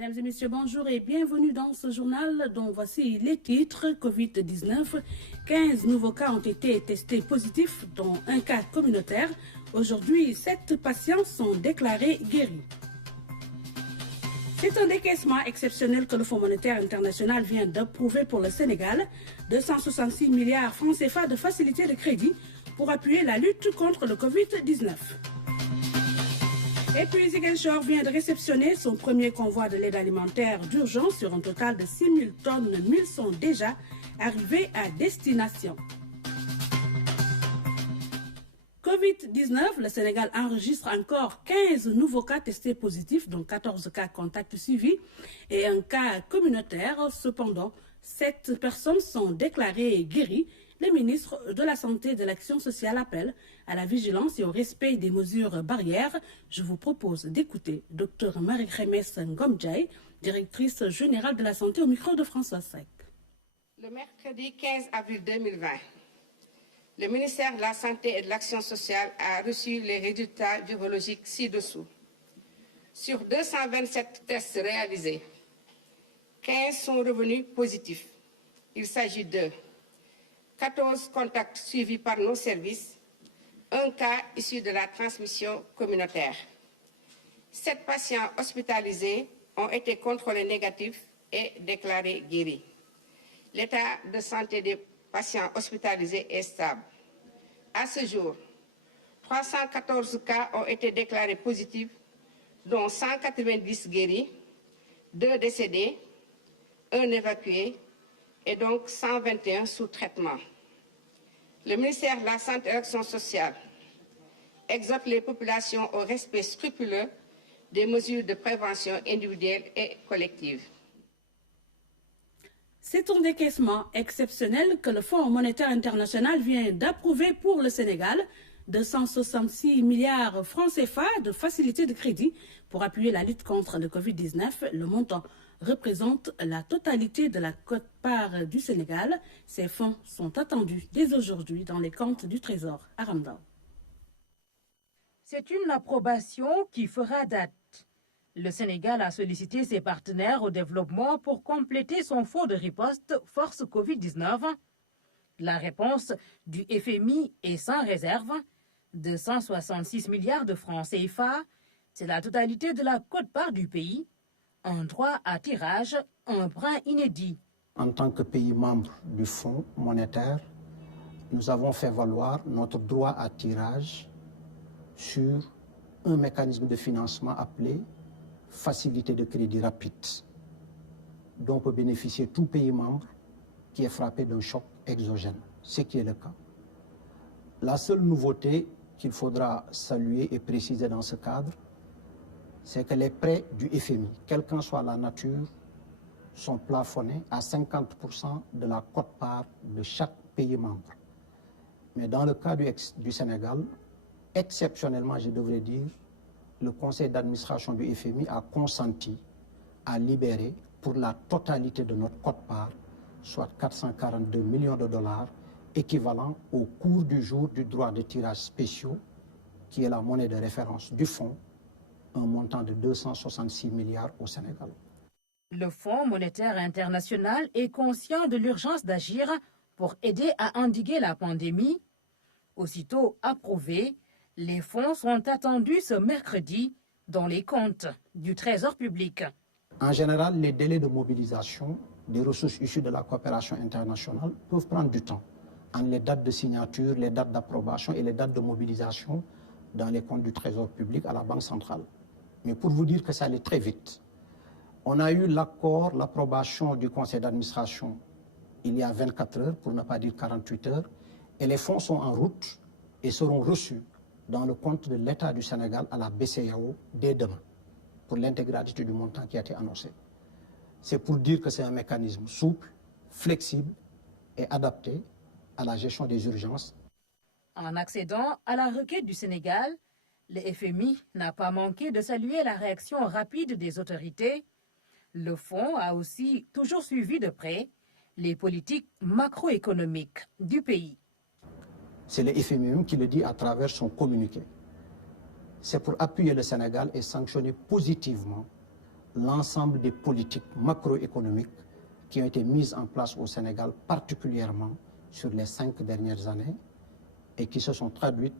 Mesdames et messieurs, bonjour et bienvenue dans ce journal dont voici les titres. Covid-19, 15 nouveaux cas ont été testés positifs, dont un cas communautaire. Aujourd'hui, 7 patients sont déclarés guéris. C'est un décaissement exceptionnel que le Fonds monétaire international vient d'approuver pour le Sénégal. 266 milliards francs CFA de facilité de crédit pour appuyer la lutte contre le Covid-19. Et puis Ziguinchor vient de réceptionner son premier convoi de l'aide alimentaire d'urgence sur un total de 6 000 tonnes. 1 000 sont déjà arrivés à destination. Covid-19, le Sénégal enregistre encore 15 nouveaux cas testés positifs, dont 14 cas contacts suivis et un cas communautaire. Cependant, 7 personnes sont déclarées guéries. Le ministre de la Santé et de l'Action sociale appelle à la vigilance et au respect des mesures barrières. Je vous propose d'écouter Dr Marie-Khemesse Ngomdjaye, directrice générale de la santé, au micro de François Seck. Le mercredi 15 avril 2020, le ministère de la Santé et de l'Action sociale a reçu les résultats virologiques ci-dessous. Sur 227 tests réalisés, 15 sont revenus positifs. Il s'agit de 14 contacts suivis par nos services, un cas issu de la transmission communautaire. 7 patients hospitalisés ont été contrôlés négatifs et déclarés guéris. L'état de santé des patients hospitalisés est stable. À ce jour, 314 cas ont été déclarés positifs, dont 190 guéris, 2 décédés, 1 évacué, et donc 121 sous traitement. Le ministère de la Santé et de l'Action sociale exhorte les populations au respect scrupuleux des mesures de prévention individuelle et collective. C'est un décaissement exceptionnel que le Fonds monétaire international vient d'approuver pour le Sénégal. 266 milliards francs CFA de facilité de crédit pour appuyer la lutte contre le Covid-19. Le montant représente la totalité de la quote-part du Sénégal. Ces fonds sont attendus dès aujourd'hui dans les comptes du Trésor. Aramdao. C'est une approbation qui fera date. Le Sénégal a sollicité ses partenaires au développement pour compléter son fonds de riposte force Covid-19. La réponse du FMI est sans réserve. 266 milliards de francs CFA, c'est la totalité de la quote-part du pays. Un droit à tirage, un brin inédit. En tant que pays membre du Fonds monétaire, nous avons fait valoir notre droit à tirage sur un mécanisme de financement appelé facilité de crédit rapide, dont peut bénéficier tout pays membre qui est frappé d'un choc exogène, ce qui est le cas. La seule nouveauté qu'il faudra saluer et préciser dans ce cadre, c'est que les prêts du FMI, quelle qu'en soit la nature, sont plafonnés à 50% de la quote-part de chaque pays membre. Mais dans le cas du Sénégal, exceptionnellement, je devrais dire, le conseil d'administration du FMI a consenti à libérer pour la totalité de notre quote-part, soit 442 millions de dollars, équivalent au cours du jour du droit de tirage spéciaux, qui est la monnaie de référence du fonds, un montant de 266 milliards au Sénégal. Le Fonds monétaire international est conscient de l'urgence d'agir pour aider à endiguer la pandémie. Aussitôt approuvés, les fonds sont attendus ce mercredi dans les comptes du Trésor public. En général, les délais de mobilisation des ressources issues de la coopération internationale peuvent prendre du temps, entre les dates de signature, les dates d'approbation et les dates de mobilisation dans les comptes du Trésor public à la Banque centrale. Mais pour vous dire que ça allait très vite, on a eu l'accord, l'approbation du conseil d'administration il y a 24 heures, pour ne pas dire 48 heures, et les fonds sont en route et seront reçus dans le compte de l'État du Sénégal à la BCEAO dès demain, pour l'intégralité du montant qui a été annoncé. C'est pour dire que c'est un mécanisme souple, flexible et adapté à la gestion des urgences. En accédant à la requête du Sénégal, le FMI n'a pas manqué de saluer la réaction rapide des autorités. Le fonds a aussi toujours suivi de près les politiques macroéconomiques du pays. C'est le FMI qui le dit à travers son communiqué. C'est pour appuyer le Sénégal et sanctionner positivement l'ensemble des politiques macroéconomiques qui ont été mises en place au Sénégal, particulièrement sur les 5 dernières années, et qui se sont traduites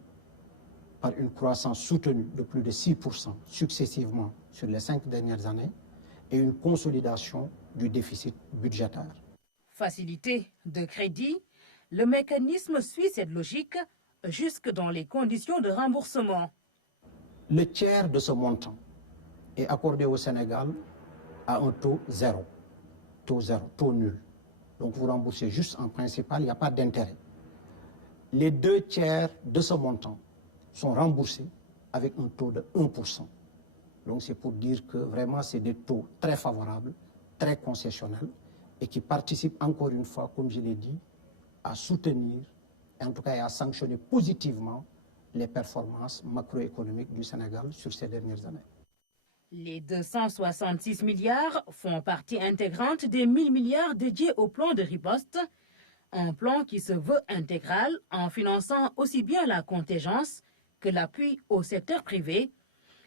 par une croissance soutenue de plus de 6% successivement sur les 5 dernières années et une consolidation du déficit budgétaire. Facilité de crédit, le mécanisme suit cette logique jusque dans les conditions de remboursement. Le tiers de ce montant est accordé au Sénégal à un taux zéro, taux nul. Donc vous remboursez juste en principal, il n'y a pas d'intérêt. Les 2 tiers de ce montant sont remboursés avec un taux de 1%. Donc c'est pour dire que vraiment c'est des taux très favorables, très concessionnels et qui participent encore une fois, comme je l'ai dit, à soutenir, en tout cas à sanctionner positivement les performances macroéconomiques du Sénégal sur ces dernières années. Les 266 milliards font partie intégrante des 1000 milliards dédiés au plan de riposte, un plan qui se veut intégral en finançant aussi bien la contingence que l'appui au secteur privé.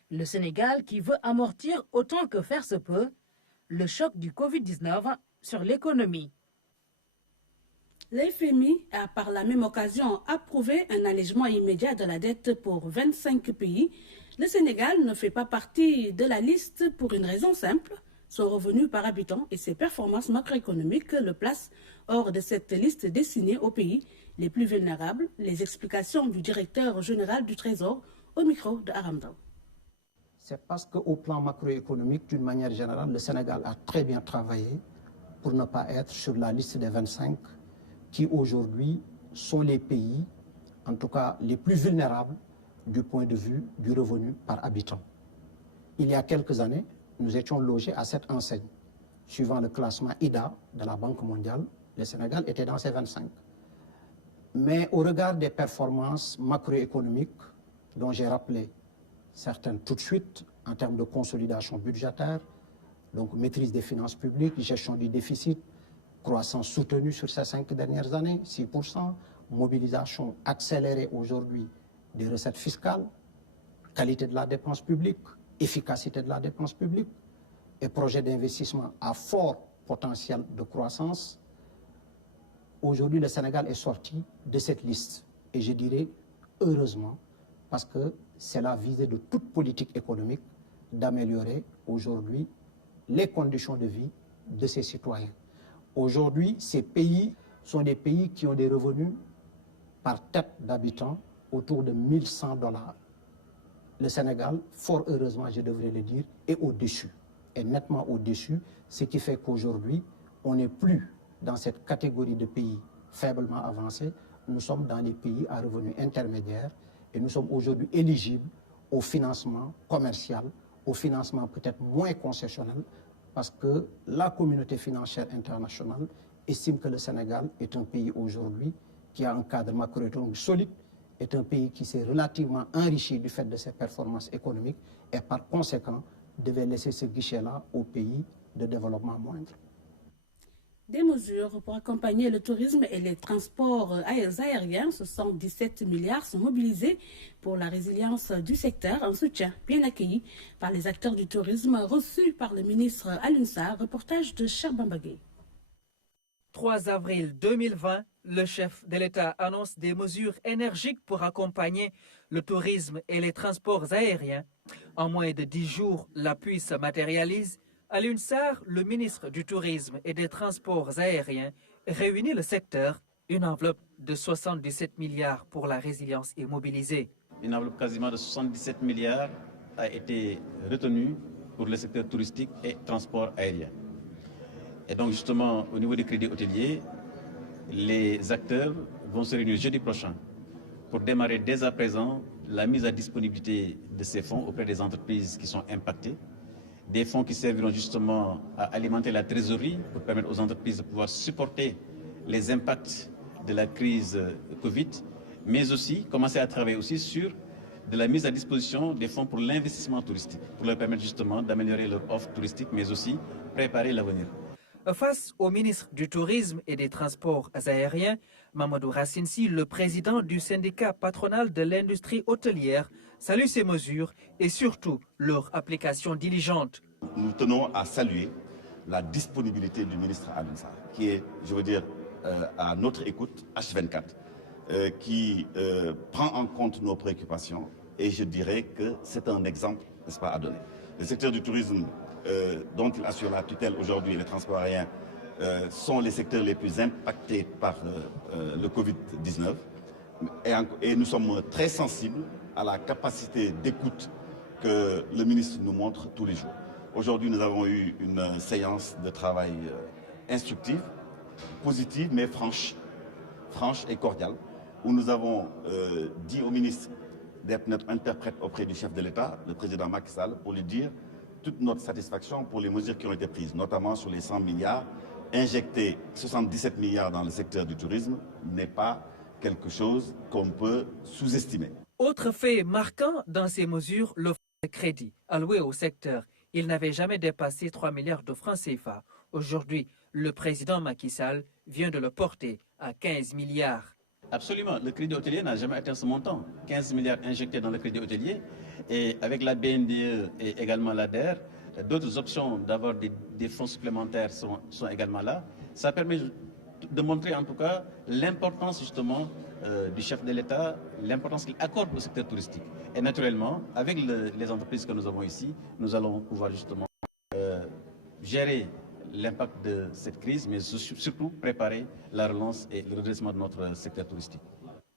Le Sénégal qui veut amortir autant que faire se peut le choc du Covid-19 sur l'économie. L'FMI a par la même occasion approuvé un allègement immédiat de la dette pour 25 pays. Le Sénégal ne fait pas partie de la liste pour une raison simple. Son revenu par habitant et ses performances macroéconomiques le placent hors de cette liste destinée aux pays les plus vulnérables. Les explications du directeur général du Trésor au micro de Aramdao. C'est parce qu'au plan macroéconomique, d'une manière générale, le Sénégal a très bien travaillé pour ne pas être sur la liste des 25 qui aujourd'hui sont les pays, en tout cas les plus vulnérables du point de vue du revenu par habitant. Il y a quelques années, nous étions logés à cette enseigne. Suivant le classement IDA de la Banque mondiale, le Sénégal était dans ces 25. Mais au regard des performances macroéconomiques dont j'ai rappelé certaines tout de suite en termes de consolidation budgétaire, donc maîtrise des finances publiques, gestion du déficit, croissance soutenue sur ces 5 dernières années, 6%, mobilisation accélérée aujourd'hui des recettes fiscales, qualité de la dépense publique, efficacité de la dépense publique et projet d'investissement à fort potentiel de croissance. Aujourd'hui, le Sénégal est sorti de cette liste. Et je dirais heureusement, parce que c'est la visée de toute politique économique d'améliorer aujourd'hui les conditions de vie de ses citoyens. Aujourd'hui, ces pays sont des pays qui ont des revenus par tête d'habitant autour de 1100 $. Le Sénégal, fort heureusement, je devrais le dire, est au-dessus, est nettement au-dessus, ce qui fait qu'aujourd'hui, on n'est plus dans cette catégorie de pays faiblement avancés, nous sommes dans les pays à revenus intermédiaires et nous sommes aujourd'hui éligibles au financement commercial, au financement peut-être moins concessionnel, parce que la communauté financière internationale estime que le Sénégal est un pays aujourd'hui qui a un cadre macroéconomique solide, est un pays qui s'est relativement enrichi du fait de ses performances économiques et par conséquent devait laisser ce guichet-là aux pays de développement moindre. Des mesures pour accompagner le tourisme et les transports aériens, 77 milliards sont mobilisés pour la résilience du secteur, un soutien bien accueilli par les acteurs du tourisme reçus par le ministre Alioune Sarr. Reportage de Cheikh Bamba Gueye. 3 avril 2020, le chef de l'État annonce des mesures énergiques pour accompagner le tourisme et les transports aériens. En moins de 10 jours, l'appui se matérialise. Alioune Sarr, le ministre du Tourisme et des Transports aériens, réunit le secteur. Une enveloppe de 77 milliards pour la résilience est mobilisée. Une enveloppe quasiment de 77 milliards a été retenue pour le secteur touristique et transport aérien. Et donc justement, au niveau des crédits hôteliers, les acteurs vont se réunir jeudi prochain pour démarrer dès à présent la mise à disponibilité de ces fonds auprès des entreprises qui sont impactées. Des fonds qui serviront justement à alimenter la trésorerie pour permettre aux entreprises de pouvoir supporter les impacts de la crise Covid, mais aussi commencer à travailler aussi sur de la mise à disposition des fonds pour l'investissement touristique, pour leur permettre justement d'améliorer leur offre touristique, mais aussi préparer l'avenir. Face au ministre du Tourisme et des Transports aériens, Mamadou Racine Sy, le président du syndicat patronal de l'industrie hôtelière, salue ces mesures et surtout leur application diligente. Nous tenons à saluer la disponibilité du ministre Alioune Sarr, qui est, je veux dire, à notre écoute H24, qui prend en compte nos préoccupations, et je dirais que c'est un exemple, n'est-ce pas, à donner. Le secteur du tourisme, dont il assure la tutelle aujourd'hui, les transports aériens, sont les secteurs les plus impactés par le Covid-19, et nous sommes très sensibles à la capacité d'écoute que le ministre nous montre tous les jours. Aujourd'hui, nous avons eu une séance de travail instructive, positive, mais franche et cordiale, où nous avons dit au ministre d'être notre interprète auprès du chef de l'État, le président Macky Sall, pour lui dire toute notre satisfaction pour les mesures qui ont été prises, notamment sur les 100 milliards. Injecter 77 milliards dans le secteur du tourisme n'est pas quelque chose qu'on peut sous-estimer. Autre fait marquant dans ces mesures, l'offre de crédit alloué au secteur. Il n'avait jamais dépassé 3 milliards de francs CFA. Aujourd'hui, le président Macky Sall vient de le porter à 15 milliards. Absolument. Le crédit hôtelier n'a jamais atteint ce montant. 15 milliards injectés dans le crédit hôtelier. Et avec la BNDE et également l'ADER, d'autres options d'avoir des fonds supplémentaires sont également là. Ça permet de montrer en tout cas l'importance justement du chef de l'État, l'importance qu'il accorde au secteur touristique. Et naturellement, avec les entreprises que nous avons ici, nous allons pouvoir justement gérer l'impact de cette crise, mais surtout préparer la relance et le redressement de notre secteur touristique.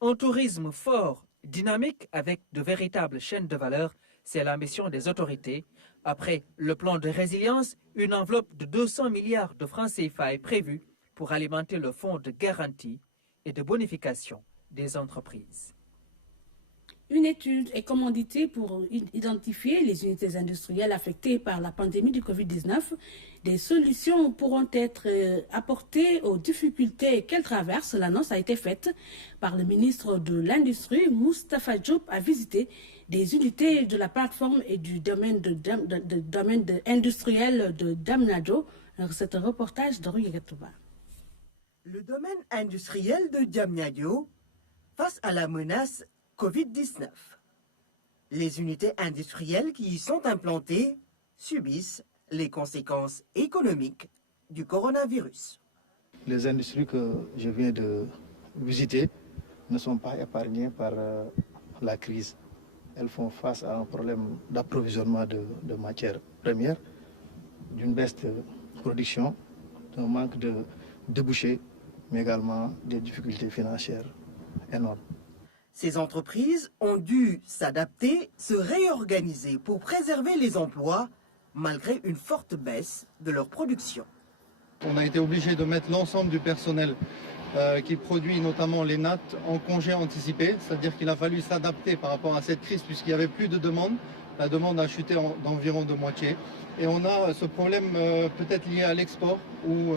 Un tourisme fort, dynamique, avec de véritables chaînes de valeur, c'est l'ambition des autorités. Après le plan de résilience, une enveloppe de 200 milliards de francs CFA est prévue pour alimenter le fonds de garantie et de bonification des entreprises. Une étude est commanditée pour identifier les unités industrielles affectées par la pandémie du Covid-19. Des solutions pourront être apportées aux difficultés qu'elles traversent. L'annonce a été faite par le ministre de l'Industrie, Moustapha Diop, a visité des unités de la plateforme et du domaine industriel de Diamniadio. C'est un reportage de Rui Gatouba. Le domaine industriel de Diamniadio face à la menace Covid-19. Les unités industrielles qui y sont implantées subissent les conséquences économiques du coronavirus. Les industries que je viens de visiter ne sont pas épargnées par la crise. Elles font face à un problème d'approvisionnement de matières premières, d'une baisse de production, d'un manque de débouchés, mais également des difficultés financières énormes. Ces entreprises ont dû s'adapter, se réorganiser pour préserver les emplois malgré une forte baisse de leur production. On a été obligé de mettre l'ensemble du personnel qui produit notamment les nattes en congé anticipé, c'est-à-dire qu'il a fallu s'adapter par rapport à cette crise puisqu'il n'y avait plus de demande. La demande a chuté d'environ de moitié. Et on a ce problème peut-être lié à l'export où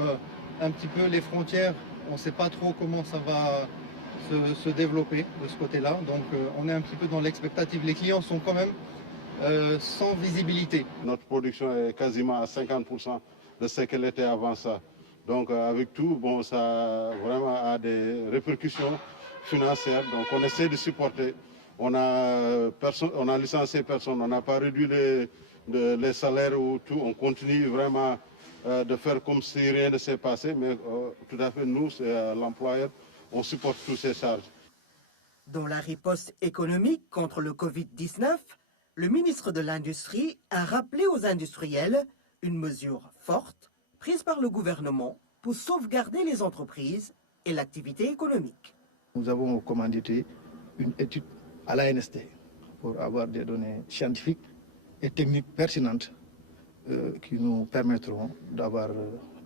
un petit peu les frontières, on ne sait pas trop comment ça va se développer de ce côté-là. Donc on est un petit peu dans l'expectative. Les clients sont quand même sans visibilité. Notre production est quasiment à 50% de ce qu'elle était avant ça. Donc avec tout, bon, ça vraiment a des répercussions financières. Donc on essaie de supporter. On a licencié personne, on n'a pas réduit les salaires ou tout. On continue vraiment de faire comme si rien ne s'est passé. Mais tout à fait, nous, c'est l'employeur. On supporte toutes ces charges. Dans la riposte économique contre le Covid-19, le ministre de l'Industrie a rappelé aux industriels une mesure forte prise par le gouvernement pour sauvegarder les entreprises et l'activité économique. Nous avons commandité une étude à l'ANST pour avoir des données scientifiques et techniques pertinentes qui nous permettront d'avoir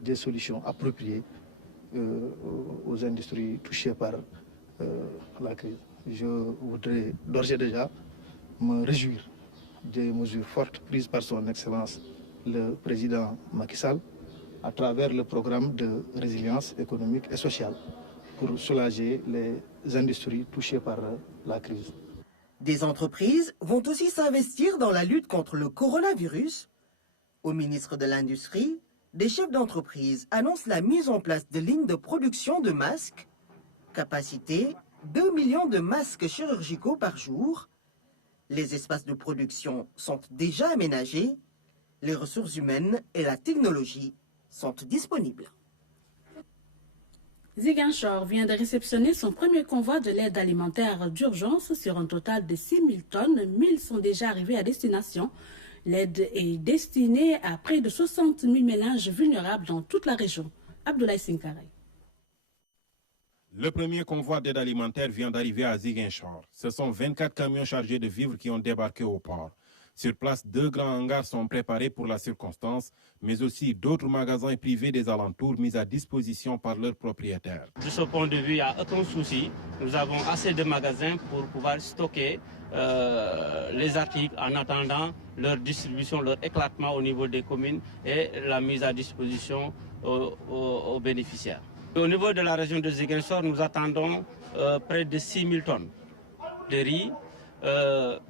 des solutions appropriées aux industries touchées par la crise. Je voudrais d'ores et déjà me réjouir des mesures fortes prises par son Excellence le président Macky Sall à travers le programme de résilience économique et sociale pour soulager les industries touchées par la crise. Des entreprises vont aussi s'investir dans la lutte contre le coronavirus. Au ministre de l'Industrie, des chefs d'entreprise annoncent la mise en place de lignes de production de masques. Capacité 2 millions de masques chirurgicaux par jour. Les espaces de production sont déjà aménagés. Les ressources humaines et la technologie sont disponibles. Ziguinchor vient de réceptionner son premier convoi de l'aide alimentaire d'urgence sur un total de 6 000 tonnes. 1000 sont déjà arrivés à destination. L'aide est destinée à près de 60 000 ménages vulnérables dans toute la région. Abdoulaye Sinkare. Le premier convoi d'aide alimentaire vient d'arriver à Ziguinchor. Ce sont 24 camions chargés de vivres qui ont débarqué au port. Sur place, 2 grands hangars sont préparés pour la circonstance, mais aussi d'autres magasins privés des alentours mis à disposition par leurs propriétaires. De ce point de vue, il n'y a aucun souci. Nous avons assez de magasins pour pouvoir stocker les articles en attendant leur distribution, leur éclatement au niveau des communes et la mise à disposition aux bénéficiaires. Au niveau de la région de Ziguinchor, nous attendons près de 6 000 tonnes de riz,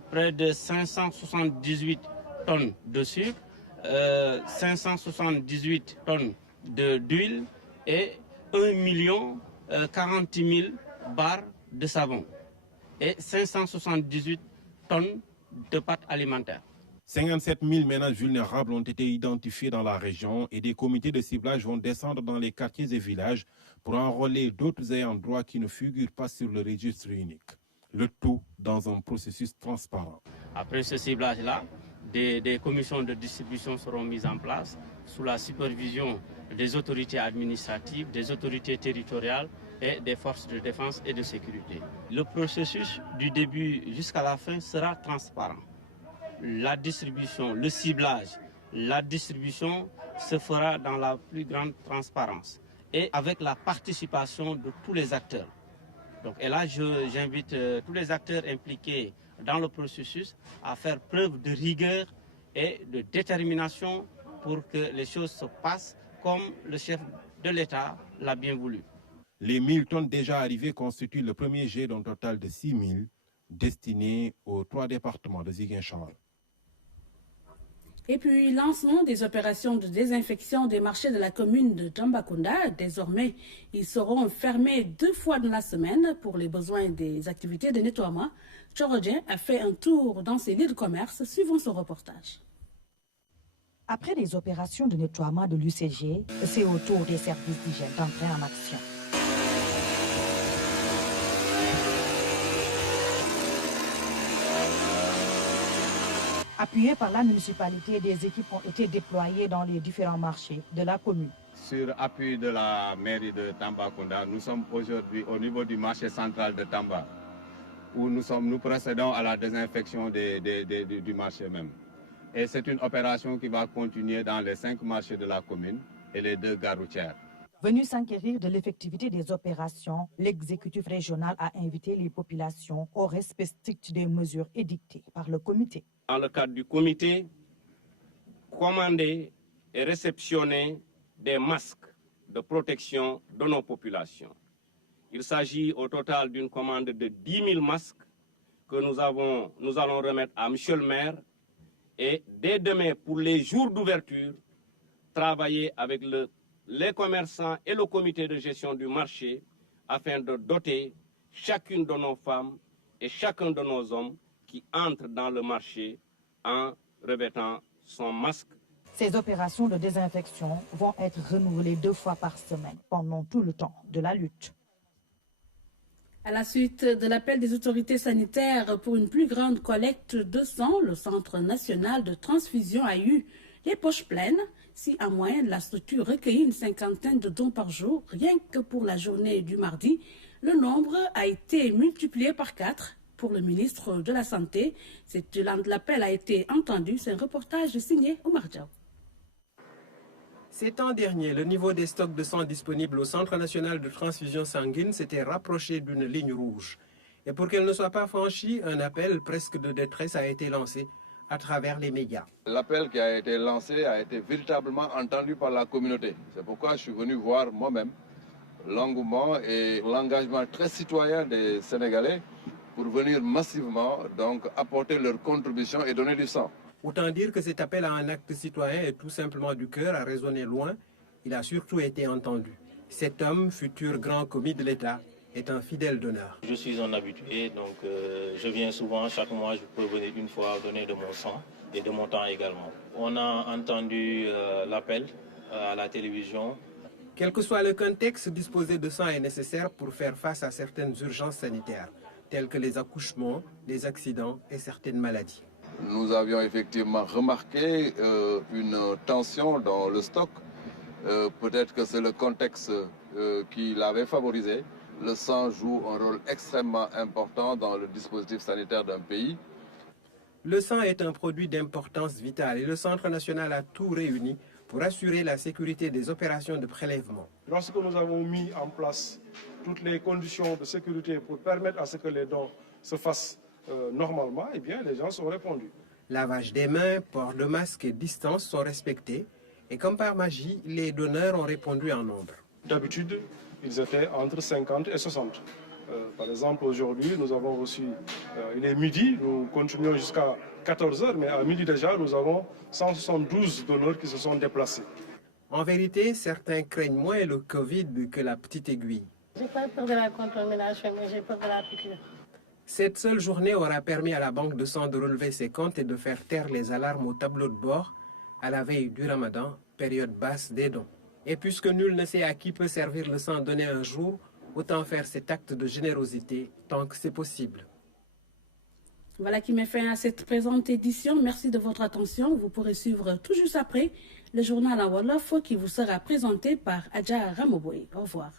près de 578 tonnes de sucre, 578 tonnes d'huile et 1 040 000 barres de savon et 578 tonnes de pâtes alimentaires. 57 000 ménages vulnérables ont été identifiés dans la région et des comités de ciblage vont descendre dans les quartiers et villages pour enrôler d'autres ayants droit qui ne figurent pas sur le registre unique. Le tout dans un processus transparent. Après ce ciblage-là, des commissions de distribution seront mises en place sous la supervision des autorités administratives, des autorités territoriales et des forces de défense et de sécurité. Le processus du début jusqu'à la fin sera transparent. La distribution, le ciblage, la distribution se fera dans la plus grande transparence et avec la participation de tous les acteurs. Donc, et là, j'invite tous les acteurs impliqués dans le processus à faire preuve de rigueur et de détermination pour que les choses se passent comme le chef de l'État l'a bien voulu. Les 1000 tonnes déjà arrivées constituent le premier jet d'un total de 6 000 destinés aux 3 départements de Ziguinchor. Et puis, lancement des opérations de désinfection des marchés de la commune de Tambacounda. Désormais, ils seront fermés 2 fois dans la semaine pour les besoins des activités de nettoiement. Chorodien a fait un tour dans ces lieux de commerce, suivant son reportage. Après les opérations de nettoiement de l'UCG, c'est au tour des services d'hygiène d'entrer en action. Appuyées par la municipalité, des équipes ont été déployées dans les différents marchés de la commune. Sur appui de la mairie de Tambacounda, nous sommes aujourd'hui au niveau du marché central de Tamba, où nous procédons à la désinfection du marché même. Et c'est une opération qui va continuer dans les 5 marchés de la commune et les 2 gares routières. Venu s'enquérir de l'effectivité des opérations, l'exécutif régional a invité les populations au respect strict des mesures édictées par le comité. Dans le cadre du comité, commander et réceptionner des masques de protection de nos populations. Il s'agit au total d'une commande de 10 000 masques que nous allons remettre à M. le maire et dès demain, pour les jours d'ouverture, travailler avec les commerçants et le comité de gestion du marché afin de doter chacune de nos femmes et chacun de nos hommes qui entrent dans le marché en revêtant son masque. Ces opérations de désinfection vont être renouvelées 2 fois par semaine pendant tout le temps de la lutte. À la suite de l'appel des autorités sanitaires pour une plus grande collecte de sang, le Centre national de transfusion a eu les poches pleines. Si en moyenne la structure recueillit une 50aine de dons par jour, rien que pour la journée du mardi, le nombre a été multiplié par 4 pour le ministre de la Santé. L'appel a été entendu. C'est un reportage signé Oumar Diaw. Ces temps derniers, le niveau des stocks de sang disponibles au Centre national de transfusion sanguine s'était rapproché d'une ligne rouge. Et pour qu'elle ne soit pas franchie, un appel presque de détresse a été lancé à travers les médias. L'appel qui a été lancé a été véritablement entendu par la communauté. C'est pourquoi je suis venu voir moi-même l'engouement et l'engagement très citoyen des Sénégalais pour venir massivement donc apporter leur contribution et donner du sang. Autant dire que cet appel à un acte citoyen est tout simplement du cœur, a résonné loin. Il a surtout été entendu. Cet homme, futur grand commis de l'État, est un fidèle donneur. Je suis un habitué, donc je viens souvent, chaque mois je peux venir une fois donner de mon sang et de mon temps également. On a entendu l'appel à la télévision. Quel que soit le contexte, disposer de sang est nécessaire pour faire face à certaines urgences sanitaires, telles que les accouchements, les accidents et certaines maladies. Nous avions effectivement remarqué une tension dans le stock. Peut-être que c'est le contexte qui l'avait favorisé. Le sang joue un rôle extrêmement important dans le dispositif sanitaire d'un pays. Le sang est un produit d'importance vitale et le Centre national a tout réuni pour assurer la sécurité des opérations de prélèvement. Lorsque nous avons mis en place toutes les conditions de sécurité pour permettre à ce que les dons se fassent normalement, eh bien, les gens sont répondus. Lavage des mains, port de masque et distance sont respectés. Et comme par magie, les donneurs ont répondu en nombre. D'habitude, ils étaient entre 50 et 60. Par exemple, aujourd'hui, nous avons reçu, il est midi, nous continuons jusqu'à 14 h, mais à midi déjà, nous avons 172 donneurs qui se sont déplacés. En vérité, certains craignent moins le Covid que la petite aiguille. Je n'ai pas peur de la contamination, mais j'ai peur de la piqûre. Cette seule journée aura permis à la banque de sang de relever ses comptes et de faire taire les alarmes au tableau de bord à la veille du Ramadan, période basse des dons. Et puisque nul ne sait à qui peut servir le sang donné un jour, autant faire cet acte de générosité tant que c'est possible. Voilà qui met fin à cette présente édition. Merci de votre attention. Vous pourrez suivre tout juste après le journal en Wolof qui vous sera présenté par Adja Ramoboy. Au revoir.